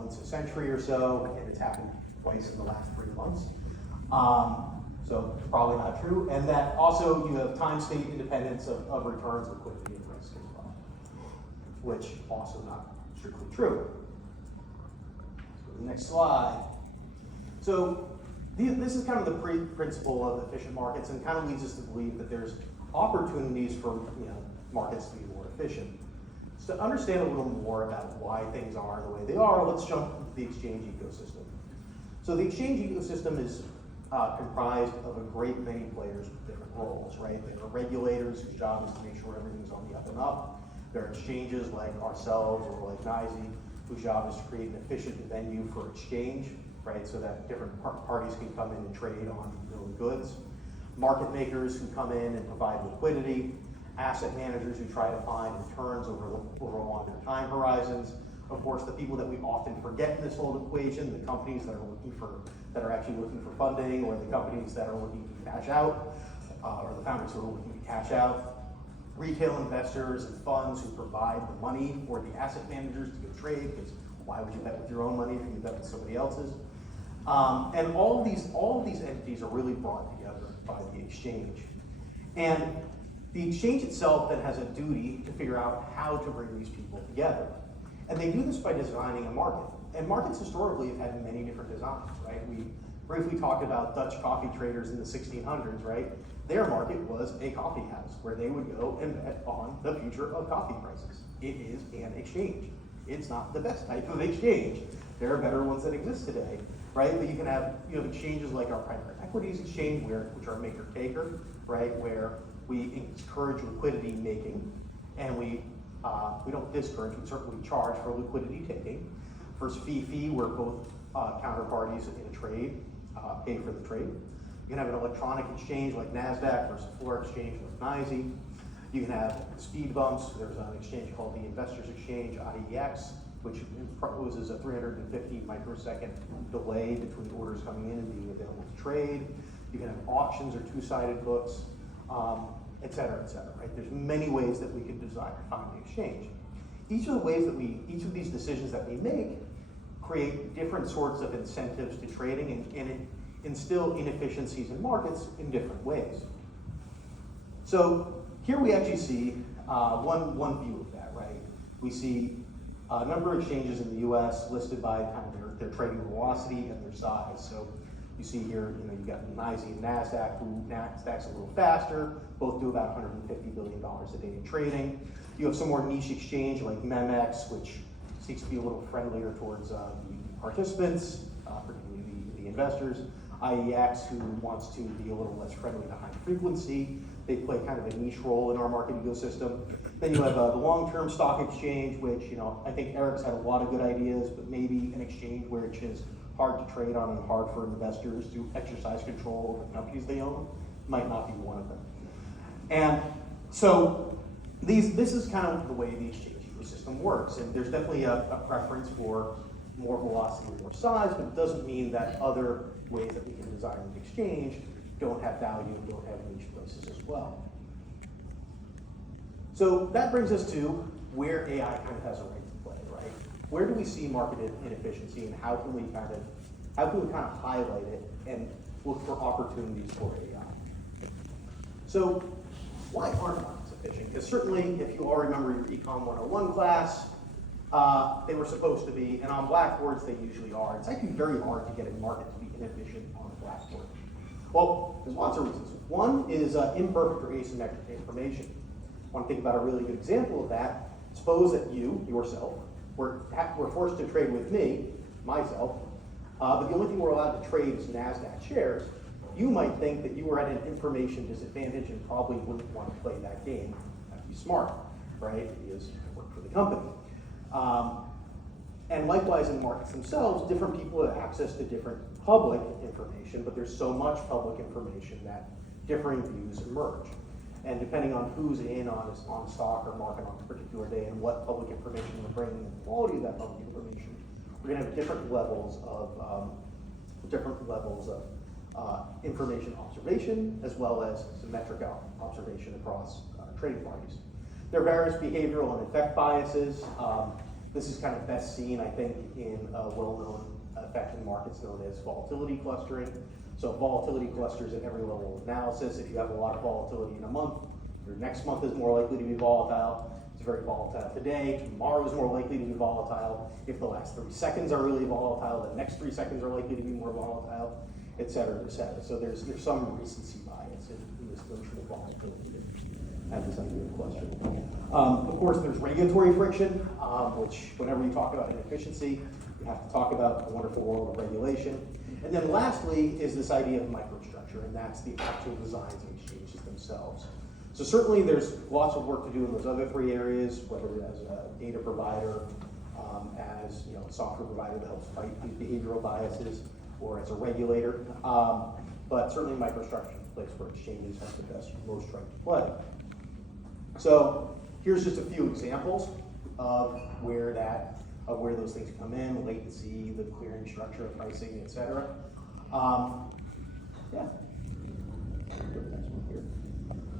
once a century or so, and it's happened twice in the last 3 months. So probably not true. And that also you have time state independence of returns, liquidity, and risk as well, which also not strictly true. Let's go to the next slide. So this is kind of the principle of efficient markets, and kind of leads us to believe that there's opportunities for markets to be more efficient. So to understand a little more about why things are the way they are, let's jump into the exchange ecosystem. So the exchange ecosystem is comprised of a great many players with different roles, right? There are regulators whose job is to make sure everything's on the up and up. There are exchanges like ourselves or like NYSE, whose job is to create an efficient venue for exchange, right? So that different parties can come in and trade on known goods. Market makers who come in and provide liquidity. Asset managers who try to find returns over longer time horizons. Of course, the people that we often forget in this whole equation, the companies that are actually looking for funding, or the companies that are looking to cash out, or the founders who are looking to cash out. Retail investors and funds who provide the money for the asset managers to go trade, because why would you bet with your own money if you bet with somebody else's? And all of these entities are really brought together by the exchange. And the exchange itself then has a duty to figure out how to bring these people together. And they do this by designing a market. And markets historically have had many different designs, right? We briefly talked about Dutch coffee traders in the 1600s, right? Their market was a coffee house where they would go and bet on the future of coffee prices. It is an exchange. It's not the best type of exchange. There are better ones that exist today, right? But you have exchanges like our primary equities exchange, which are maker-taker, right? Where we encourage liquidity making, and we don't discourage, we certainly charge for liquidity taking. First fee, where both counterparties in a trade pay for the trade. You can have an electronic exchange like Nasdaq versus a floor exchange like NYSE. You can have speed bumps. There's an exchange called the Investors Exchange, IEX, which imposes a 350 microsecond delay between orders coming in and being available to trade. You can have auctions or two-sided books, et cetera, right? There's many ways that we can design or find the exchange. Each of these decisions that we make create different sorts of incentives to trading and instill inefficiencies in markets in different ways. So here we actually see one view of that, right? We see a number of exchanges in the US listed by kind of their trading velocity and their size. So you see here, you've got NYSE and Nasdaq, Nasdaq's a little faster, both do about $150 billion a day in trading. You have some more niche exchange like MEMX, which seeks to be a little friendlier towards the participants, particularly the investors. IEX, who wants to be a little less friendly to high frequency. They play kind of a niche role in our market ecosystem. Then you have the long-term stock exchange, which I think Eric's had a lot of good ideas, but maybe an exchange where it's just hard to trade on and hard for investors to exercise control over the companies they own might not be one of them. And so this is kind of the way the exchange ecosystem works, and there's definitely a preference for more velocity or more size, but it doesn't mean that other ways that we can design an exchange don't have value and don't have niche places as well. So that brings us to where AI kind of has a right to play, right? Where do we see market inefficiency, and how can we kind of highlight it and look for opportunities for AI? So why aren't markets efficient? Because certainly, if you all remember your Econ 101 class, they were supposed to be, and on blackboards they usually are. It's actually very hard to get a market to be inefficient on a blackboard. Well, there's lots of reasons. One is imperfect or asymmetric information. Want to think about a really good example of that? Suppose that you, yourself, were forced to trade with me, myself, but the only thing we're allowed to trade is NASDAQ shares. You might think that you were at an information disadvantage and probably wouldn't want to play that game. That'd be smart, right? Because you work for the company. And likewise in markets themselves, different people have access to different public information, but there's so much public information that differing views emerge. And depending on who's in on stock or market on a particular day and what public information we're bringing and the quality of that public information, we're going to have different levels of information observation, as well as symmetric observation across trading parties. There are various behavioral and effect biases. This is kind of best seen, I think, in a well-known effect in markets known as volatility clustering. So volatility clusters at every level of analysis. If you have a lot of volatility in a month, your next month is more likely to be volatile. It's very volatile today. Tomorrow is more likely to be volatile. If the last 3 seconds are really volatile, the next 3 seconds are likely to be more volatile, et cetera, et cetera. So there's some recency bias in this notion of volatility that has this idea of clustering. Of course, there's regulatory friction, which whenever you talk about inefficiency, you have to talk about the wonderful world of regulation. And then lastly is this idea of microstructure, and that's the actual designs of exchanges themselves. So certainly there's lots of work to do in those other 3 areas, whether as a data provider, as a software provider that helps fight these behavioral biases, or as a regulator. But certainly microstructure is the place where exchanges have the best, most right to play. So here's just a few examples of where those things come in: latency, the clearing structure of pricing, et cetera.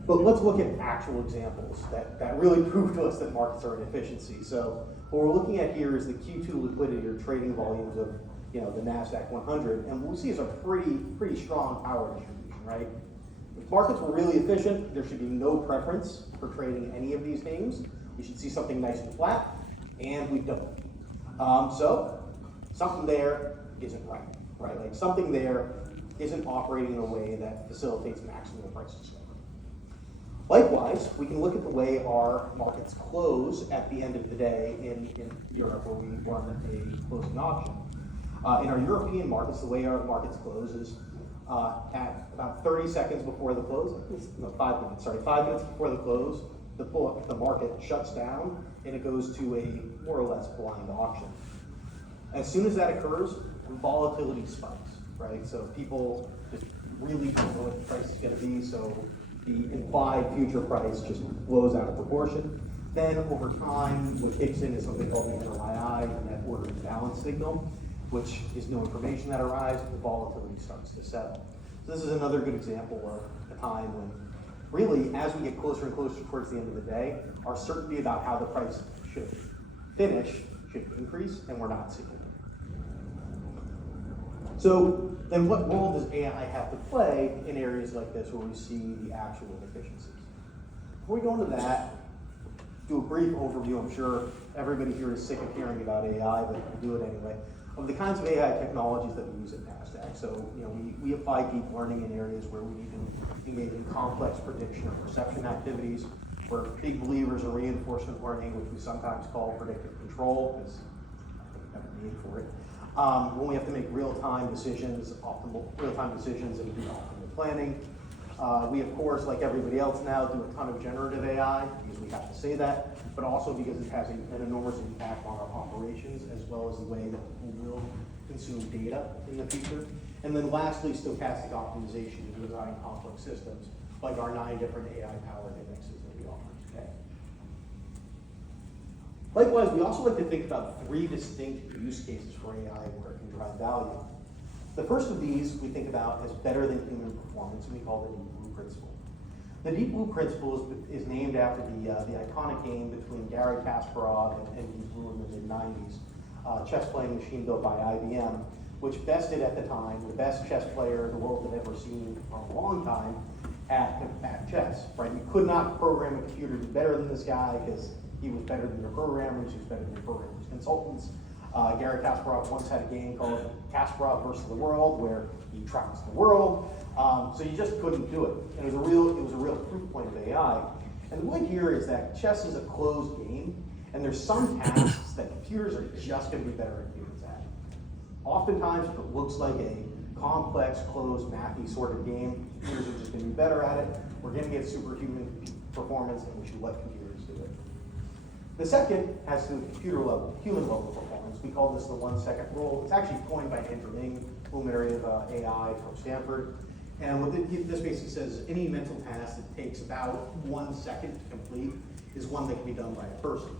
But let's look at actual examples that really prove to us that markets are inefficiency. So what we're looking at here is the Q2 liquidity or trading volumes of the Nasdaq 100, and what we see is a pretty strong power distribution, right? If markets were really efficient, there should be no preference for trading any of these names. You should see something nice and flat, and we don't. So something there isn't right? Like something there isn't operating in a way that facilitates maximum price discovery. Likewise, we can look at the way our markets close at the end of the day in Europe, where we run a closing auction. In our European markets, the way our markets close is at about 30 seconds before the close, 5 minutes, 5 minutes before the close, the market shuts down and it goes to a more or less blind auction. As soon as that occurs, volatility spikes, right? So people just really don't know what the price is going to be, so the implied future price just blows out of proportion. Then over time, what kicks in is something called the NOII, the net order imbalance signal, which is no information that arrives, the volatility starts to settle. So this is another good example of a time when really, as we get closer and closer towards the end of the day, our certainty about how the price should finish should increase, and we're not seeing it. So then what role does AI have to play in areas like this where we see the actual inefficiencies? Before we go into that, do a brief overview. I'm sure everybody here is sick of hearing about AI, but we'll do it anyway, of the kinds of AI technologies that we use at Nasdaq. So we apply deep learning in areas where we need to engage in complex prediction or perception activities. We're big believers in reinforcement learning, which we sometimes call predictive control, because I think we have a name for it. When we have to make real-time decisions and do optimal planning. We, of course, like everybody else now, do a ton of generative AI, because we have to say that, but also because it has an enormous impact on our operations, as well as the way that people will consume data in the future. And then lastly, stochastic optimization to design complex systems, like our 9 different AI-powered indexes that we offer today. Likewise, we also like to think about 3 distinct use cases for AI where it can drive value. The first of these we think about as better than human performance, and we call the Deep Blue principle. The Deep Blue principle is named after the iconic game between Garry Kasparov and Deep Blue in the mid-90s, chess playing machine built by IBM, which bested at the time the best chess player the world had ever seen for a long time at chess. Right? You could not program a computer to be better than this guy because he was better than your programmers, he was better than your programmers' consultants. Garry Kasparov once had a game called Kasparov versus the World, where he travels the world. So you just couldn't do it. And it was a real proof point of AI. And the point here is that chess is a closed game, and there's some tasks that computers are just going to be better than humans at. Oftentimes, if it looks like a complex, closed, mathy sort of game, computers are just going to be better at it. We're going to get superhuman performance, and we should let computers do it. The second has to do with computer level, human level performance. We call this the 1 second rule. It's actually coined by Andrew Ng, luminary of AI from Stanford. And what this basically says is any mental task that takes about 1 second to complete is one that can be done by a person.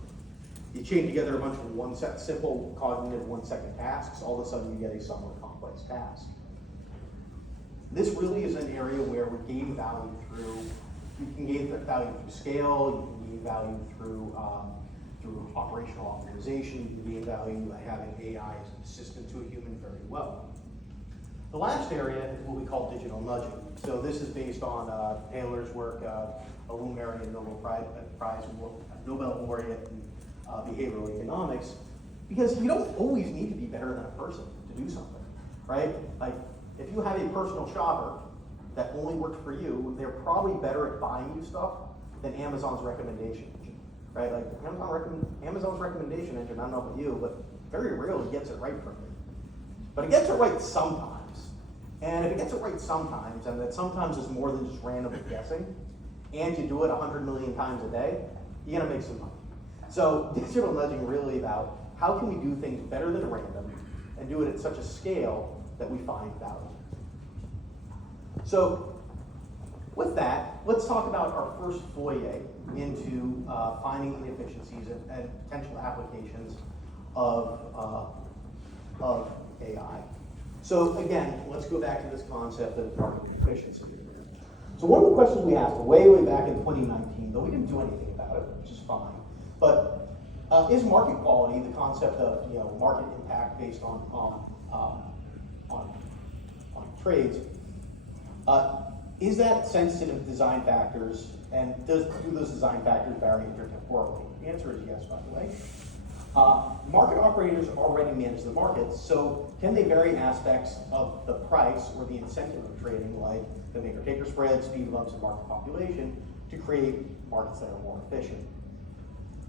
You chain together a bunch of simple cognitive 1 second tasks, all of a sudden you get a somewhat complex task. This really is an area where we gain value through, you can gain value through scale, you can gain value through through operational optimization, you gain value by having AI as an assistant to a human very well. The last area is what we call digital nudging. So this is based on Taylor's work, a Lumerian Nobel Prize Nobel laureate in behavioral economics, because you don't always need to be better than a person to do something, right? Like, if you have a personal shopper that only works for you, they're probably better at buying you stuff than Amazon's recommendation engine, right? Like, Amazon's recommendation engine, I don't know about you, but very rarely gets it right for me. But it gets it right sometimes. And if it gets it right sometimes, and that sometimes is more than just randomly guessing, and you do it 100 million times a day, you're gonna make some money. So digital nudging really about how can we do things better than random and do it at such a scale that we find value. So with that, let's talk about our first foray into finding inefficiencies and potential applications of AI. So again, let's go back to this concept of market efficiency. So one of the questions we asked way back in 2019, though we didn't do anything about it, which is fine, but is market quality the concept of market impact based on trades? Is that sensitive to design factors, and do those design factors vary intertemporally? The answer is yes, by the way. Market operators already manage the markets, so can they vary aspects of the price or the incentive of trading, like the maker-taker spread, speed bumps, and market population, to create markets that are more efficient?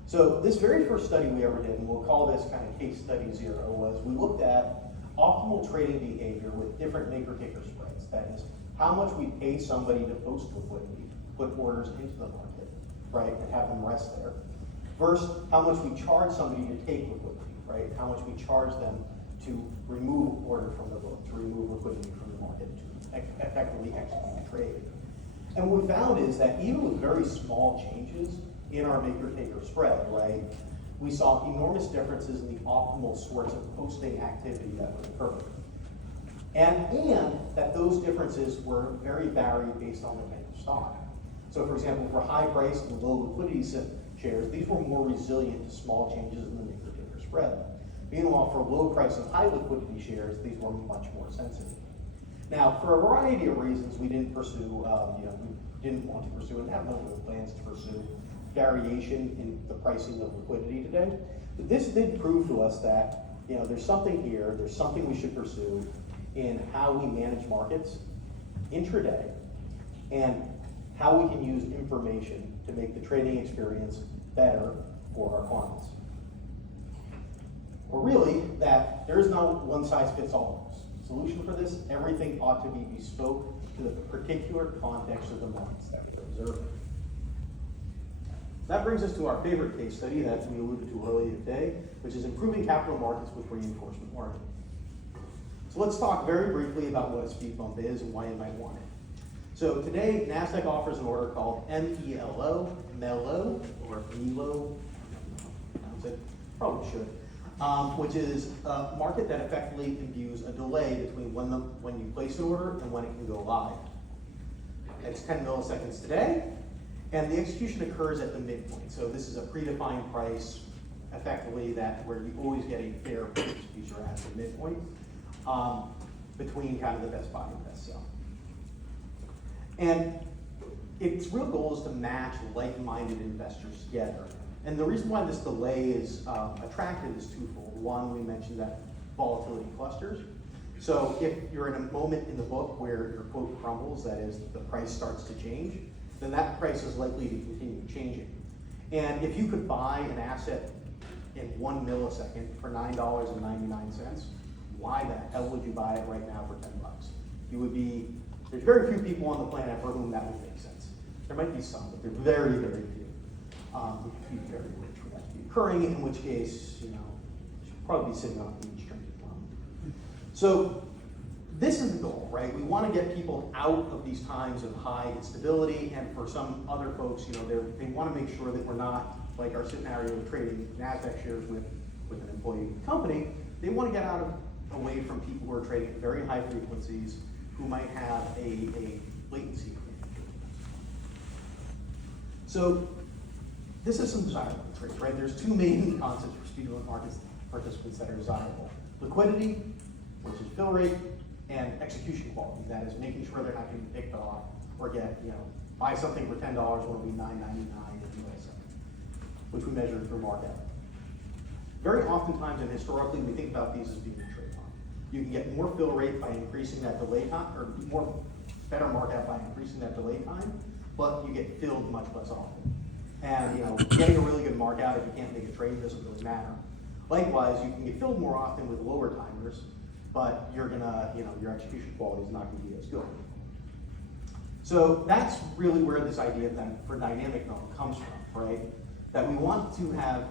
So this very first study we ever did, and we'll call this kind of case study 0, was we looked at optimal trading behavior with different maker-taker spreads. That is, how much we pay somebody to post liquidity, put orders into the market, right, and have them rest there, versus how much we charge somebody to take liquidity, right? How much we charge them to remove order from the book, to remove liquidity from the market, to effectively execute the trade. And what we found is that even with very small changes in our maker-taker spread, right, we saw enormous differences in the optimal sorts of posting activity that would occur. And that those differences were very varied based on the type of stock. So for example, for high price and low liquidity shares, these were more resilient to small changes in the maker-taker spread. Meanwhile, for low price and high liquidity shares, these were much more sensitive. Now, for a variety of reasons, we didn't pursue, we didn't want to pursue and have no real plans to pursue variation in the pricing of liquidity today. But this did prove to us that there's something here, there's something we should pursue in how we manage markets intraday, and how we can use information to make the trading experience better for our clients. Or really, that there is no one-size-fits-all solution for this. Everything ought to be bespoke to the particular context of the markets that we're observing. That brings us to our favorite case study that we alluded to earlier today, which is improving capital markets with reinforcement learning. So let's talk very briefly about what a speed bump is and why you might want it. So today, Nasdaq offers an order called MELO, or MELO, probably should, which is a market that effectively imbues a delay between when you place an order and when it can go live. It's 10 milliseconds today, and the execution occurs at the midpoint. So this is a predefined price, effectively where you always get a fair price because you're at the midpoint between kind of the best buy and best sell. And its real goal is to match like-minded investors together. And the reason why this delay is attractive is twofold. One, we mentioned that volatility clusters. So if you're in a moment in the book where your quote crumbles, that is, the price starts to change, then that price is likely to continue changing. And if you could buy an asset in 1 millisecond for $9.99, why the hell would you buy it right now for 10 bucks? There's very few people on the planet for whom that would make sense. There might be some, but they're very, very few. You have to be very rich for that to be occurring, in which case, you should probably be sitting on a beach drinking rum. So this is the goal, right? We want to get people out of these times of high instability, and for some other folks, they want to make sure that we're not, like our scenario of trading Nasdaq shares with an employee company. They want to get away from people who are trading at very high frequencies, who might have a latency. So this is some desirable traits, right? There's two main concepts for speed limit market participants that are desirable. Liquidity, which is fill rate, and execution quality. That is making sure they're not getting picked off or get, buy something for $10 when it'll be $9.99 in US, which we measure through markup. Very oftentimes and historically, we think about these as being a trade-off. You can get more fill rate by increasing that delay time, or better markup by increasing that delay time, but you get filled much less often. And getting a really good markout if you can't make a trade doesn't really matter. Likewise, you can get filled more often with lower timers, but you're gonna, your execution quality is not gonna be as good. So that's really where this idea then for dynamic mode comes from, right? That we want to have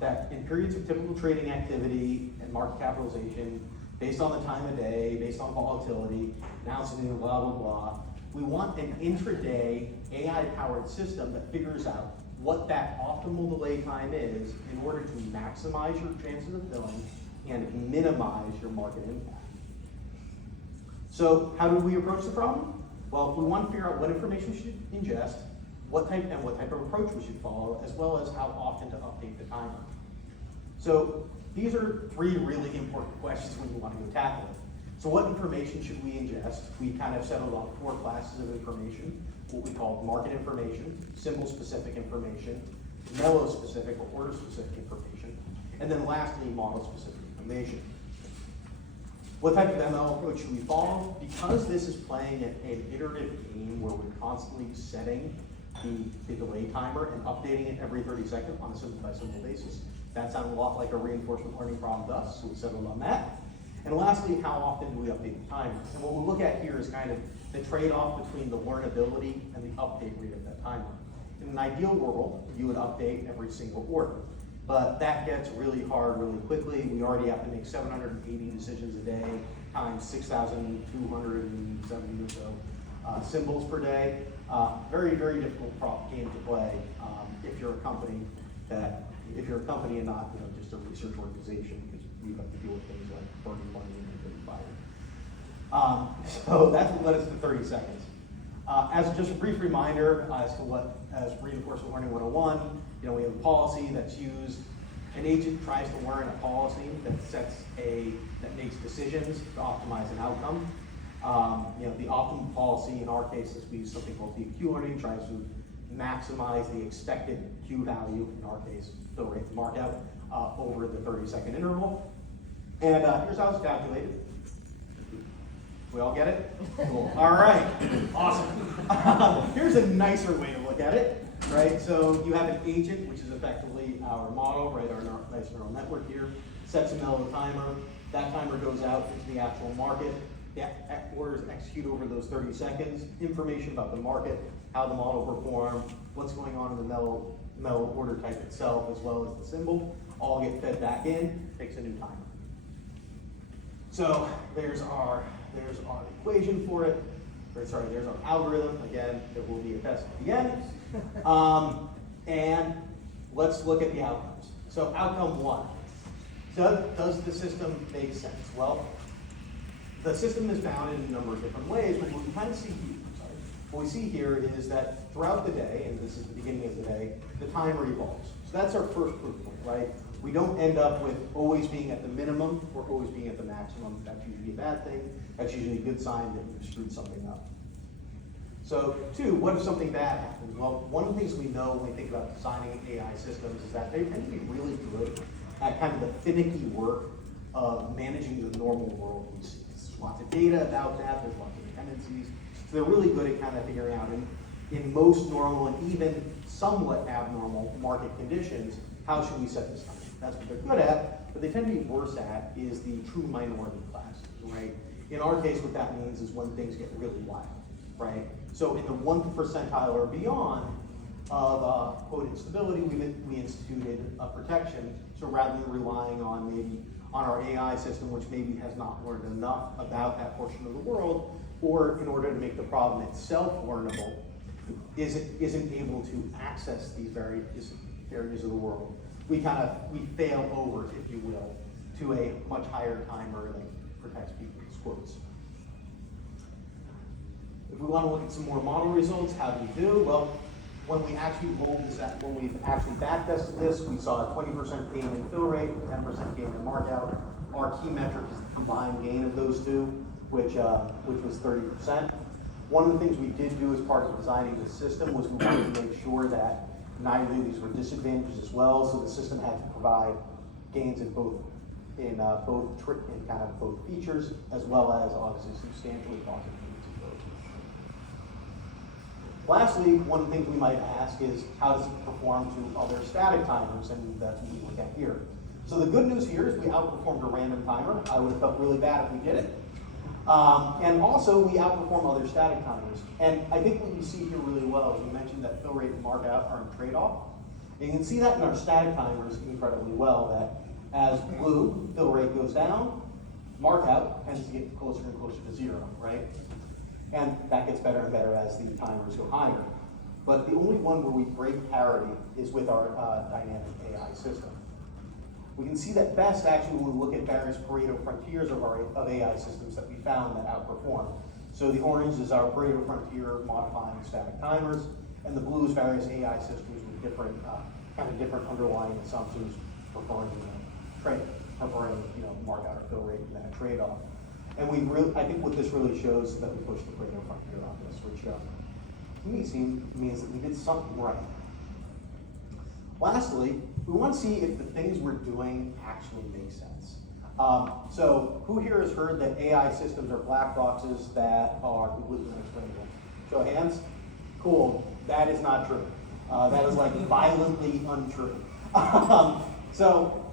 that in periods of typical trading activity and market capitalization, based on the time of day, based on volatility, announcing blah, blah, blah, we want an intraday AI-powered system that figures out what that optimal delay time is in order to maximize your chances of filling and minimize your market impact. So how do we approach the problem? Well, we want to figure out what information we should ingest, what type of approach we should follow, as well as how often to update the timer. So these are three really important questions when you want to go tackle it. So what information should we ingest? We kind of settled on 4 classes of information, what we call market information, symbol-specific information, mellow-specific or order-specific information, and then lastly, model-specific information. What type of ML approach should we follow? Because this is playing an iterative game where we're constantly setting the delay timer and updating it every 30 seconds on a symbol-by-symbol basis. That sounds a lot like a reinforcement learning problem to us, so we settled on that. And lastly, how often do we update the timer? And what we'll look at here is kind of the trade-off between the learnability and the update rate of that timer. In an ideal world, you would update every single order. But that gets really hard really quickly. We already have to make 780 decisions a day times 6,270 or so symbols per day. Very, very difficult game to play if you're a company and not just a research organization, because you have to deal with things like burning money and getting fired. So that's what led us to 30 seconds. As just a brief reminder as to what, as reinforcement learning 101, we have a policy that's used. An agent tries to learn a policy that makes decisions to optimize an outcome. The optimal policy in our case is we use something called deep Q learning, tries to maximize the expected Q value, in our case, fill rate to markout, over the 30-second interval. And here's how it's calculated. We all get it? Cool. All right, awesome. Here's a nicer way to look at it, right? So you have an agent, which is effectively our model, right? Our nice neural network here, sets a mellow timer. That timer goes out into the actual market. The orders execute over those 30 seconds. Information about the market, how the model performed, what's going on in the mellow order type itself, as well as the symbol, all get fed back in, takes a new timer. So there's our equation for it. There's our algorithm. Again, there will be a test at the end. And let's look at the outcomes. So outcome 1. Does the system make sense? Well, the system is bounded in a number of different ways, but what we kind of see here, what we see here is that throughout the day, and this is the beginning of the day, the timer evolves. So that's our first proof point, right? We don't end up with always being at the minimum or always being at the maximum. That's usually a bad thing. That's usually a good sign that you've screwed something up. So 2, what if something bad happens? Well, one of the things we know when we think about designing AI systems is that they tend to be really good at kind of the finicky work of managing the normal world we see. There's lots of data about that, there's lots of dependencies. So they're really good at kind of figuring out in most normal and even somewhat abnormal market conditions, how should we set this time? That's what they're good at, but they tend to be worse at is the true minority classes, right? In our case, what that means is when things get really wild, right? So in the 1th percentile or beyond of quote instability, we instituted a protection. So rather than relying on our AI system, which maybe has not learned enough about that portion of the world, or in order to make the problem itself learnable, isn't able to access these various areas of the world. We fail over, if you will, to a much higher timer that protects people's quotes. If we want to look at some more model results, how do we do? Well, when we actually rolled this out, when we've actually backtested this, we saw a 20% gain in fill rate, 10% gain in markout. Our key metric is the combined gain of those two, which was 30%. One of the things we did do as part of designing the system was we wanted to make sure that neither of these were disadvantages as well, so the system had to provide gains in both features, as well as obviously substantially positive gains in both. Lastly, one of the things we might ask is, how does it perform to other static timers, and that's what we look at here. So the good news here is we outperformed a random timer. I would have felt really bad if we did it. And also, we outperform other static timers. And I think what you see here really well is you mentioned that fill rate and markout are in trade-off. You can see that in our static timers incredibly well, that as blue, fill rate goes down, markout tends to get closer and closer to zero, right? And that gets better and better as the timers go higher. But the only one where we break parity is with our dynamic AI system. We can see that best actually when we look at various Pareto frontiers of AI systems that we found that outperform. So the orange is our Pareto frontier modifying static timers, and the blue is various AI systems with different underlying assumptions preferring markout or fill rate and then a trade-off. And I think what this really shows is that we pushed the Pareto frontier on this, which to me means that we did something right. Lastly, we want to see if the things we're doing actually make sense. So who here has heard that AI systems are black boxes that are completely unexplainable? Show of hands. Cool. That is not true. That is like violently untrue. So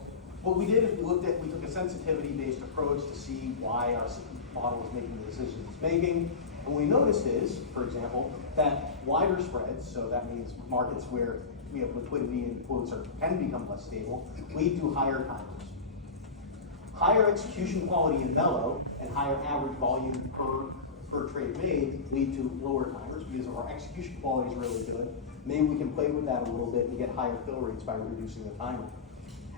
what we did is we took a sensitivity-based approach to see why our model is making the decisions it's making. And what we noticed is, for example, that wider spreads, so that means markets where we have liquidity and quotes can become less stable, lead to higher timers. Higher execution quality in mellow and higher average volume per trade made lead to lower timers because if our execution quality is really good, maybe we can play with that a little bit and get higher fill rates by reducing the timer.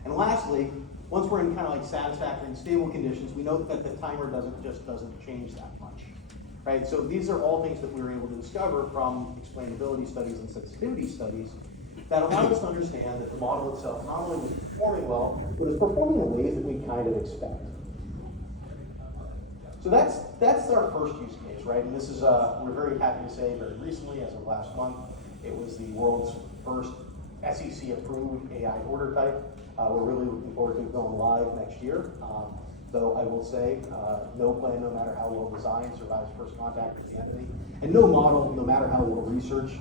And lastly, once we're in kind of like satisfactory and stable conditions, we note that the timer doesn't change that much, right? So these are all things that we were able to discover from explainability studies and sensitivity studies that allow us to understand that the model itself not only is performing well, but is performing in ways that we kind of expect. So that's our first use case, right? And this is, we're very happy to say, very recently, as of last month, it was the world's first SEC-approved AI order type. We're really looking forward to it going live next year. Though I will say, no plan, no matter how well designed, survives first contact with the entity. And no model, no matter how well researched,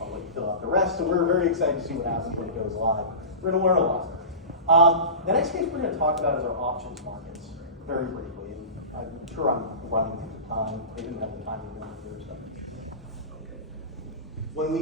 I'll let you fill out the rest. So we're very excited to see what happens when it goes live. We're going to learn a lot. The next case we're going to talk about is our options markets, very briefly. And I'm sure I'm running out of time. They didn't have the time to go into their stuff. When we